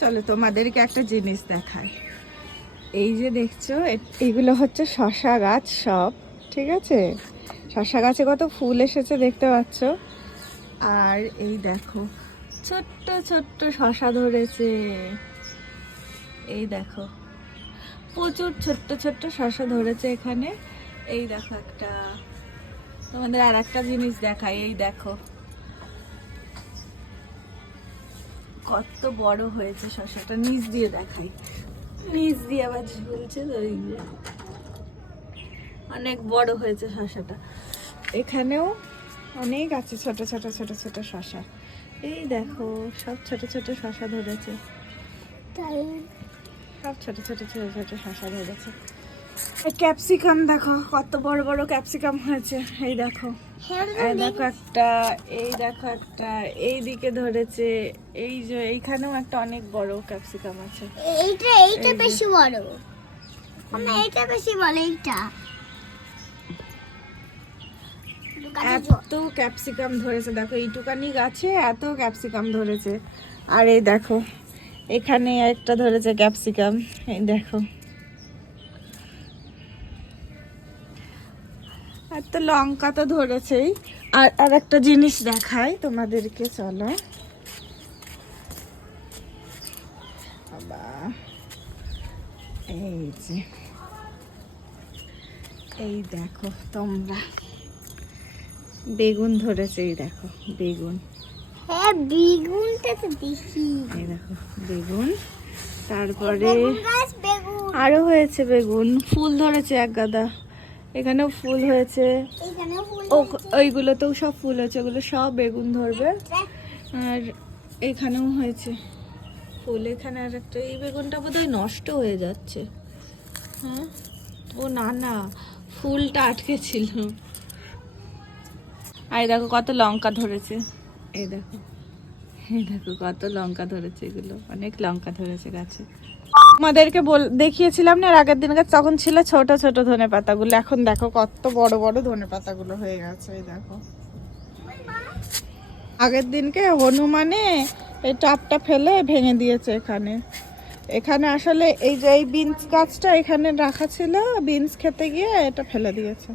চলো তোমাদেরকে একটা জিনিস দেখায়। এই যে দেখছো এইগুলো হচ্ছে শসা গাছ সব, ঠিক আছে? শসা গাছে কত ফুল এসেছে দেখতে পাচ্ছ। আর এই দেখো ছোট্ট ছোট্ট শসা ধরেছে, এই দেখো প্রচুর ছোট্ট ছোট্ট শসা ধরেছে এখানে। এই দেখো একটা, তোমাদের আর একটা জিনিস দেখাই, এই দেখো কত বড় হয়েছে শসাটা, নিচ দিয়ে দেখাই, নিচ দিয়ে আবার ঝুলছে তো, এই যে অনেক বড় হয়েছে শসাটা। এখানেও অনেক আছে ছোট ছোট ছোট ছোট শসা, এই দেখো সব ছোট ছোট শসা ধরেছে, সব ছোট ছোট ছোট ছোট শসা ধরেছে। ক্যাপসিকাম দেখো কত বড় বড় ক্যাপসিকাম হয়েছে, এই দেখো, এই দেখো একটা, এই দেখো একটা, এই দিকে ধরেছে, এই যে এইখানেও একটা অনেক বড় ক্যাপসিকাম আছে। এইটা বেশি বড়, এইটা বেশি বড়, এইটা এত ক্যাপসিকাম ধরেছে দেখো, এইটুকানি গাছে এত ক্যাপসিকাম ধরেছে। আর এই দেখো এখানে একটা ধরেছে ক্যাপসিকাম, এই দেখো। আর তো লঙ্কা তো ধরেছেই। আর একটা জিনিস দেখাই তোমাদেরকে, চলো বাবা, এই যে এই দেখো তোমরা, বেগুন ধরেছে, এই দেখো বেগুন, হ্যাঁ বেগুনটা তো দেখি, এই দেখো বেগুন। তারপরে বেগুন গাছ, বেগুন আরো হয়েছে বেগুন, ফুল ধরেছে এক গাদা, এখানেও ফুল হয়েছে, এখানেও ফুল ওইগুলোতেও সব ফুল হয়েছে, ওগুলো সব বেগুন ধরবে। আর এখানেও হয়েছে ফুল, এখানে আর একটা, এই বেগুনটা বোধহয় নষ্ট হয়ে যাচ্ছে। হ্যাঁ ও না না, ফুলটা আটকে ছিল। আর দেখো কত লঙ্কা ধরেছে, এই দেখো, এই দেখো কত লঙ্কা ধরেছে, এগুলো অনেক লঙ্কা ধরেছে গাছে। আমাদেরকে দেখিয়েছিলাম না আগের দিন গাছ, তখন ছিল ছোট ছোট ধনে পাতাগুলো, এখন দেখো কত বড় বড় ধনে পাতাগুলো হয়ে গেছে, এই দেখো। আগের দিনকে হনুমানে এই টপটা ফেলে ভেঙে দিয়েছে এখানে। এখানে আসলে এই যে এই বিনস গাছটা এখানে রাখা ছিল, বিনস খেতে গিয়ে এটা ফেলে দিয়েছে।